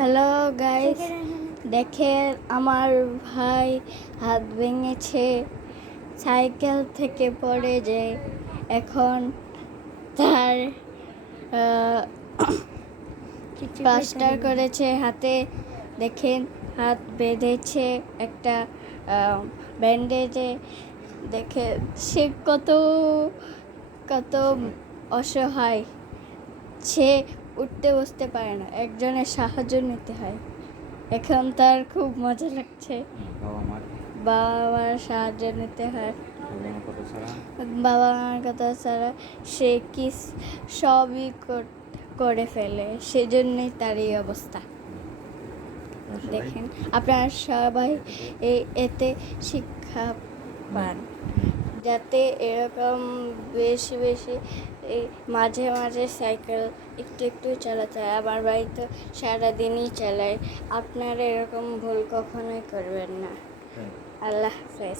Hello guys, দেখেন আমার ভাই হাত ভেঙেছে, সাইকেল থেকে পড়ে যায়। এখন তার প্লাস্টার করেছে হাতে। দেখেন হাত বেঁধেছে একটা ব্যান্ডেজে। দেখে সে কত কত অসহায়। সে উঠতে বসতে পারে না, একজনের সাহায্য নিতে হয়। এখন তার খুব মজা লাগছে। বাবা মার সাহায্য নিতে হয়। বাবা মার কথা ছাড়া সে কি সবই করে ফেলে, সেজন্যই তার এই অবস্থা। দেখেন আপনারা সবাই এতে শিক্ষা পান, যাতে এরকম বেশি বেশি মাঝে মাঝে সাইকেল একটু একটু চালাতে হয়। আমার ভাই তো সারাদিনই চালায়। আপনারা এরকম ভুল কখনোই করবেন না। আল্লাহ হাফেজ।